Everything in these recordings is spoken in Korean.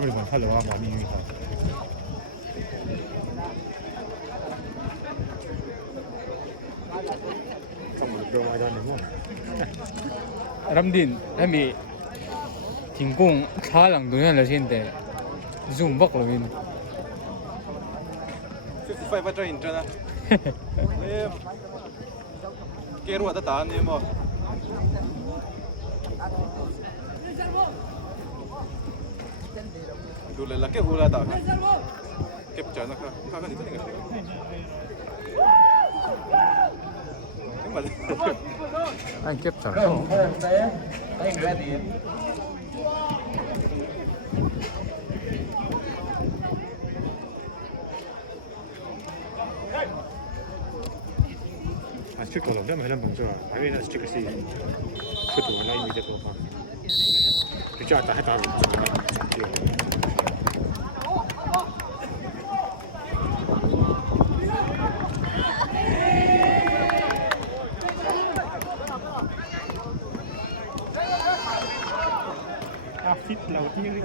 everyone hello I'm on you 람딘 람이 딩공 차랑 노년 라신데 zoom bak lovin 55 bắt train cho nè kia ruột ta tán đi màดูเลยละเก็บหูละตาเก็บจานนะครับข้ากันนี่ตัวนี้กันนี่มา anh kép chẳng 스티커 넣으면 해는 방송 아니나 스티커 씨 그것도 원래 이제 또 봐. 그렇게 왔다 했다. 아, 핏 라고 튕기는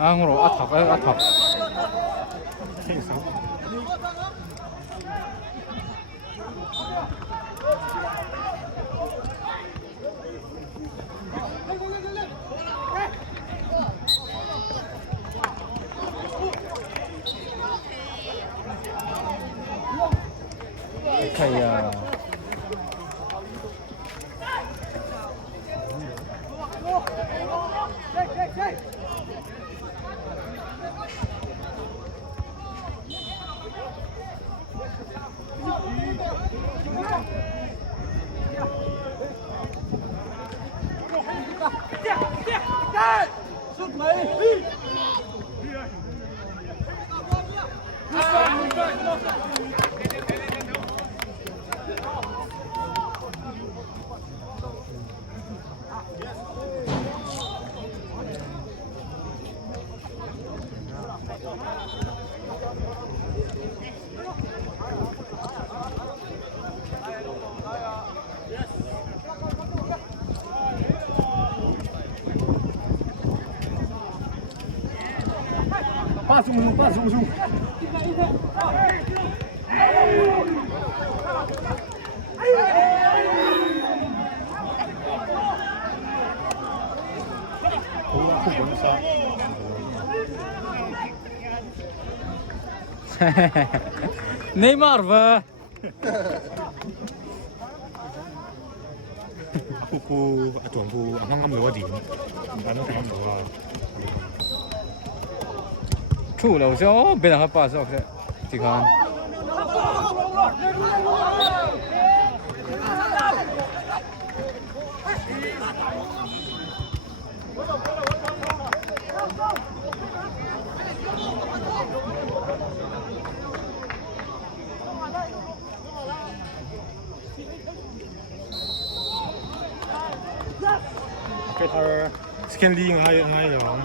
앙으로 아탑 아탑 카이야 빠져 Neymar ba? Aku atuanku ang ngam lo din. Ano ka mo wa. Chu lo so be na pa so ke. Ti kan. cái thằng scanning hay hay rồi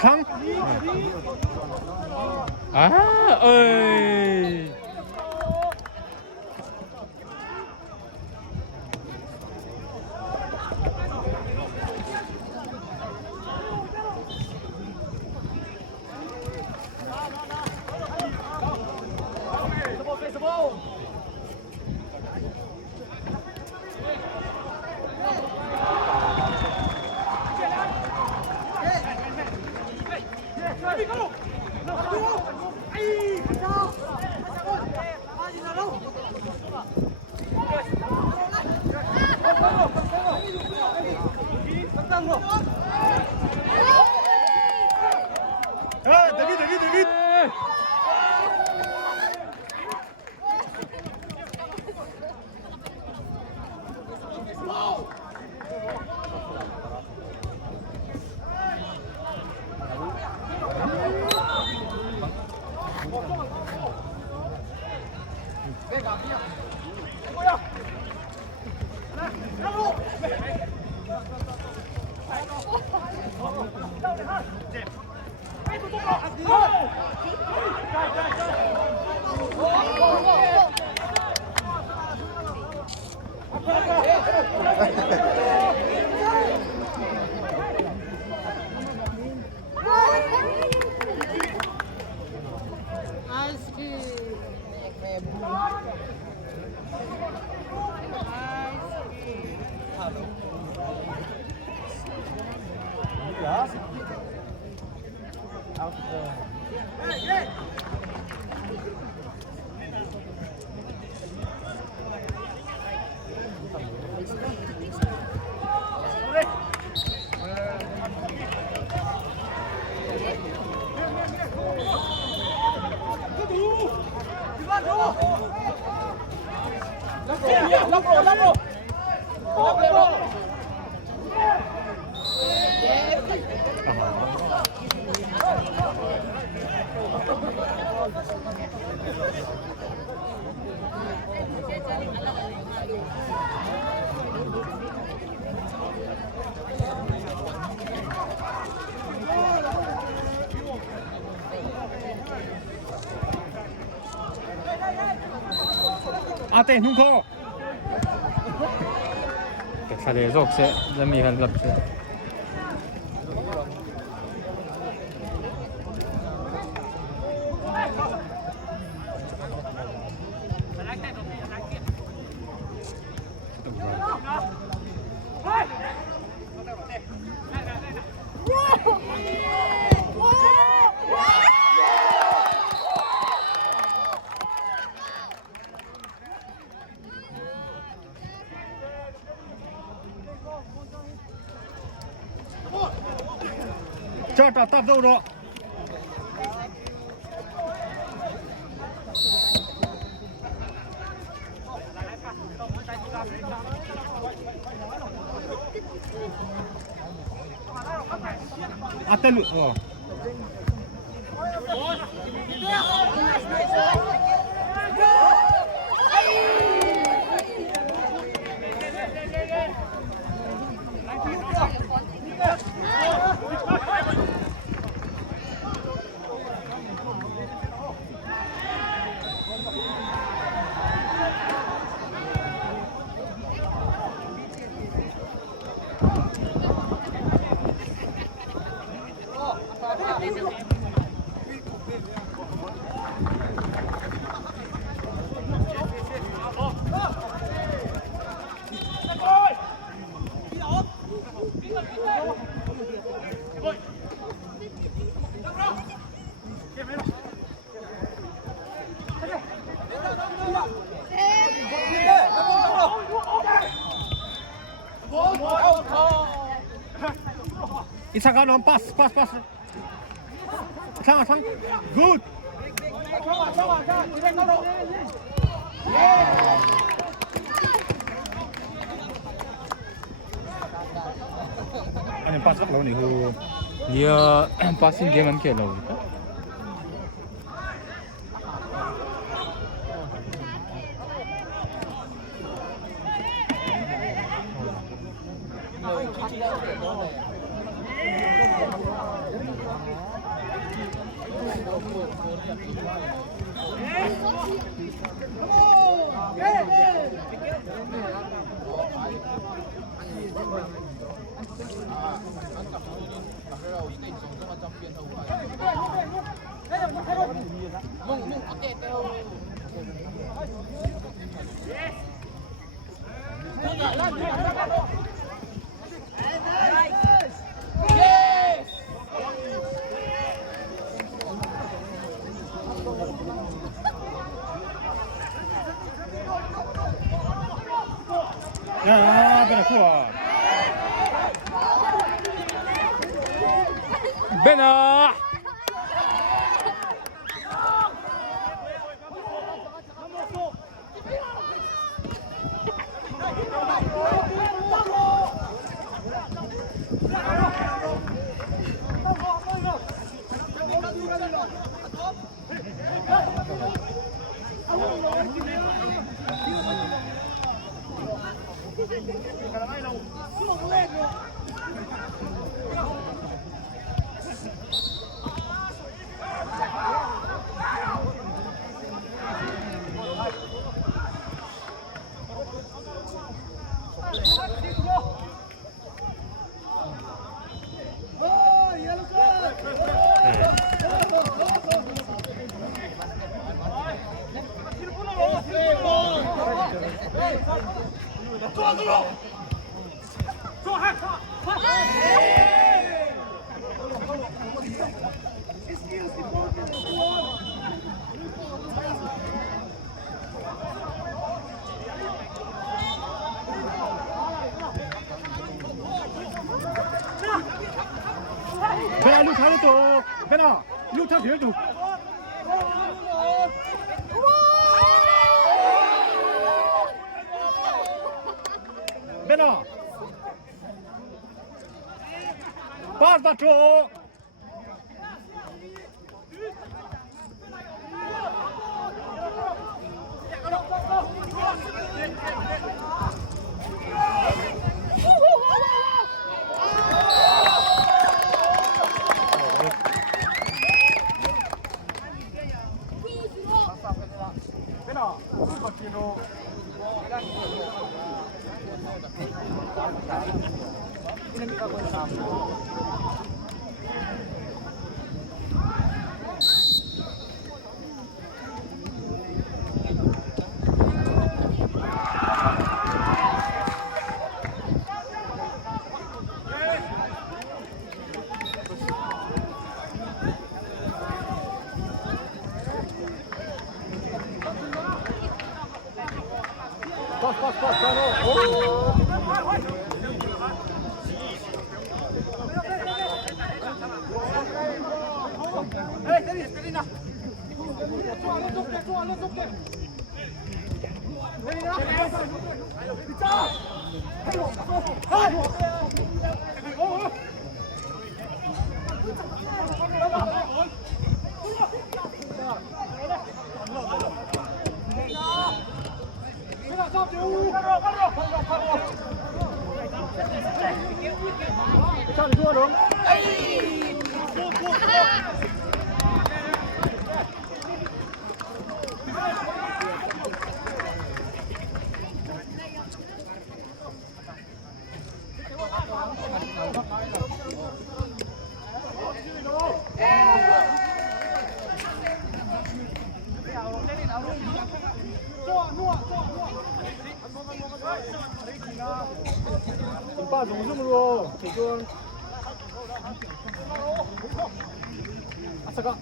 강. 아, 어이. 아, 데빗. Aten, nu go! Ik ga deze ook zetten, dan meer gaan lapje. Cho tập đâu đó. Até ó. 이상한 놈 파스. 상아 굿. 아니 파스 lâu này hư Dia passing game kan lâu. 야, 그래 좋아. Bena. 베나 룩 잘했어. 베나 룩 잘 되어줘. 베나 파스 맞춰. 베나 룩 맞추노. 괜찮아, 좋아, 너. 김밥 정승으로 지금 아싸가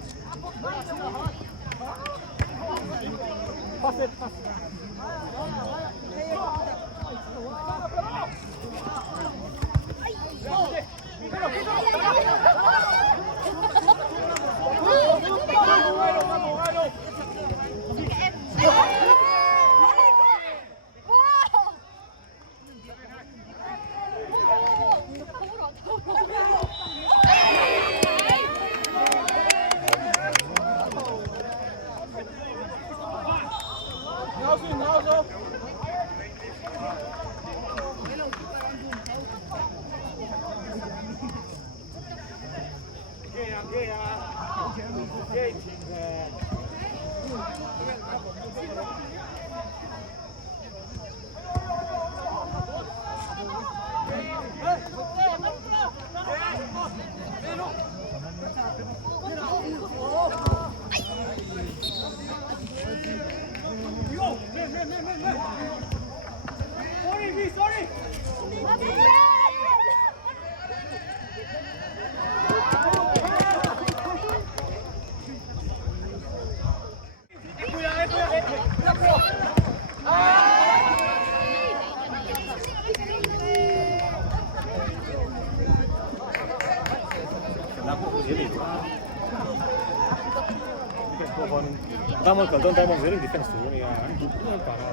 Estamos contando ver en difensore ya. Dukung parah.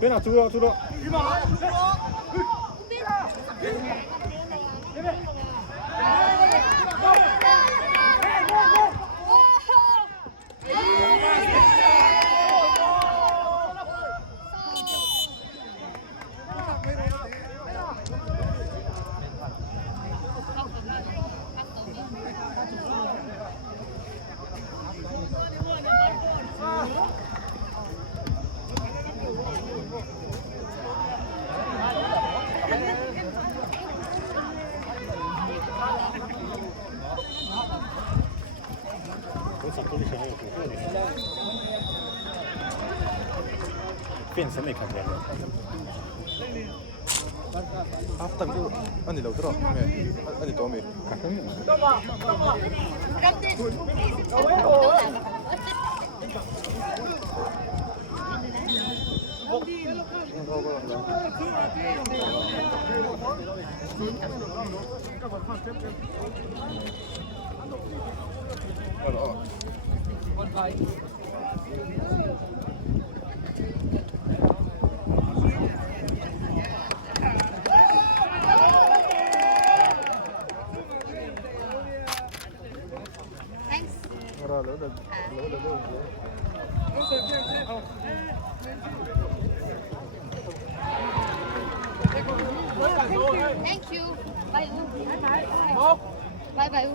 Bên nào chú đó. Pensa nei capelli. Aftan tu, ani lau terus. Ani Tommy. Thank you. Bye. Bye bye.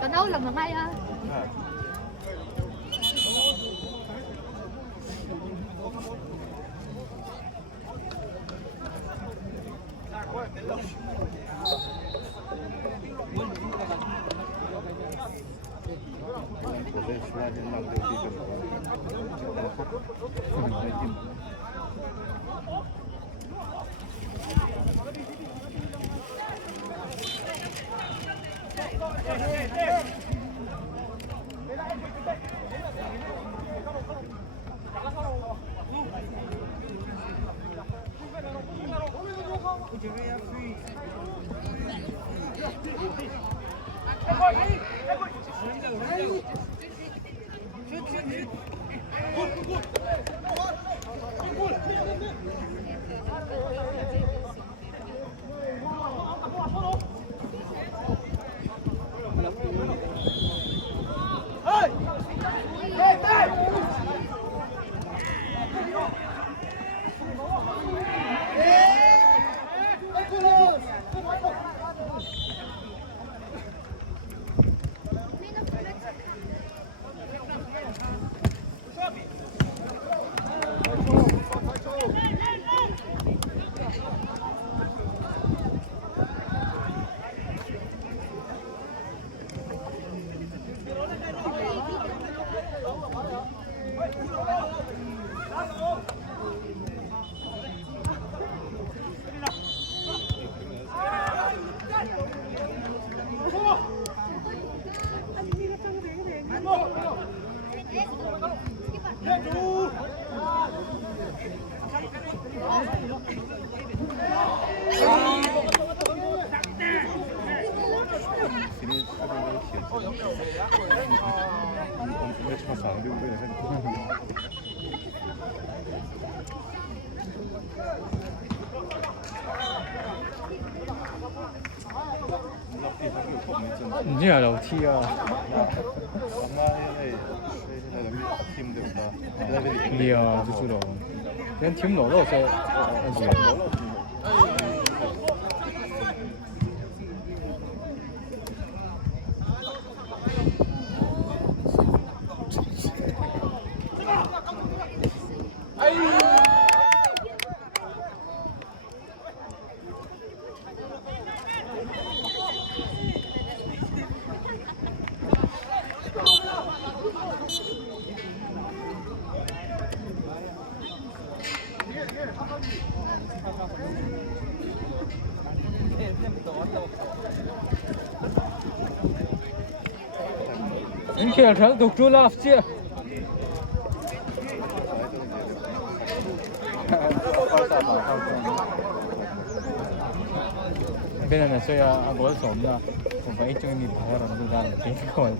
Tuần đâu lần mai à? 매치 파스 안 되고 그래.你也楼梯啊？你啊，就知道。人听不到噻，那是。你看成都住了些。Bene, so ja, a gol somna, pa ich irgendwie paar Runden dann gehen wollen.